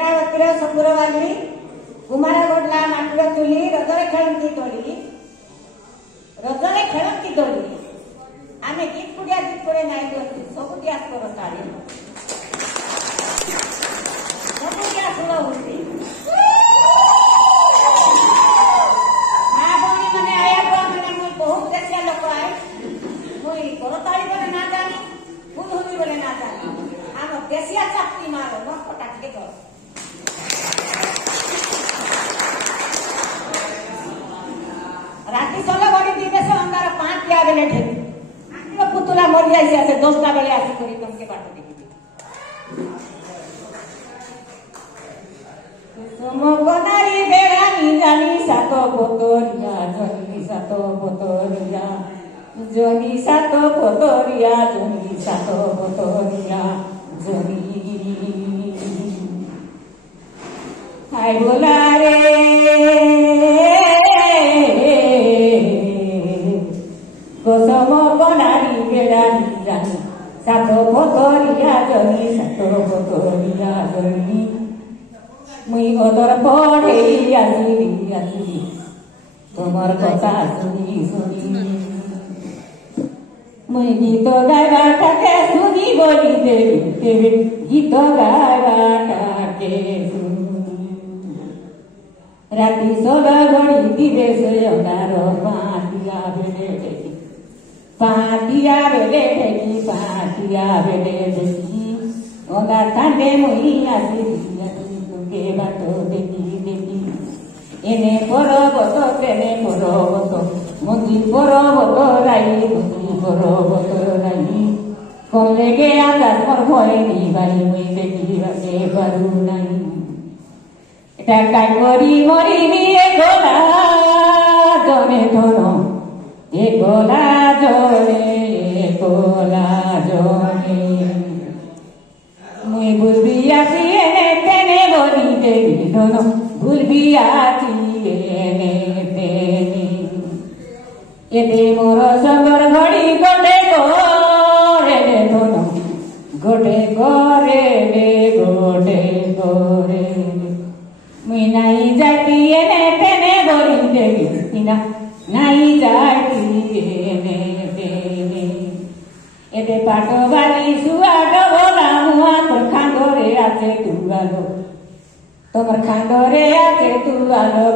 ଚନ୍ଦ୍ରାବତୀର ସପୁରବାଲି କୁମାର ଗୋଡଲା ମାଟିର ଚୁଲି ରଜରେ ଖେଳନ୍ତି ଦୋଳି ଆମେ ଗୀତ ପଡେ ନାଇଁ ଦିଅନ୍ତି ସବୁ ଡିଆସ୍ପୋର ତାଳି ସବୁ ଡିଆସ୍ପୋର ହଉଛି ମା ଭଉଣୀ ମାନେ ଆୟା ବୁଆ ମାନେ ମୁଇଁ ବହୁତ ଦେଶିଆ ଲୋକ ଆଏ ମୁଇଁ କରତାଳି ବୋଲେ ନା ଜାଣି ଫୁଲହୁରି ବୋଲେ ନା ଜାଣି ଆମ ଦେଶିଆ ଚାକରି ମାର ନଖଟା ଟିକେ ଦର राती सोला बड़ी दिवे से अंगार 5 किया बेले ठेक आंटीर पुतला मर जाई से 10टा बेले आसी करी तुमके बाट देखि तुम कोनारी बेड़ा नी जानी सातो पोतरिया जनी सातो पोतरिया जनी सातो पोतरिया जनी सातो पोतरिया जनी हाय बोला रे Kosamo konari berani jani sato potoria jani sato potoria jani mui odor pore asiri tomar kotha suni mui gito gaiba take suni boli devi gito gaiba take suni rati sola gori dive se ondaro patia bele Patia bele deki, onda tande mui asiri tuke bato deki. Ene poro boto tene poro boto, mundi poro boto rai. Kolege atas por boy ni bari mui deki bake baru nai. Eta kai mori ni egola jone thono. Ekola jone Mui bulbiya tiene tene bori devi dono bulbiya tiene tene Ede moro sambor ghadi gote gore dono gote gore Mui nai jati ene tene bori devi ina Nai jati ene tene Ede pato bali suado bola mua Tor khandore ache tualo Tomar khandore ache tualo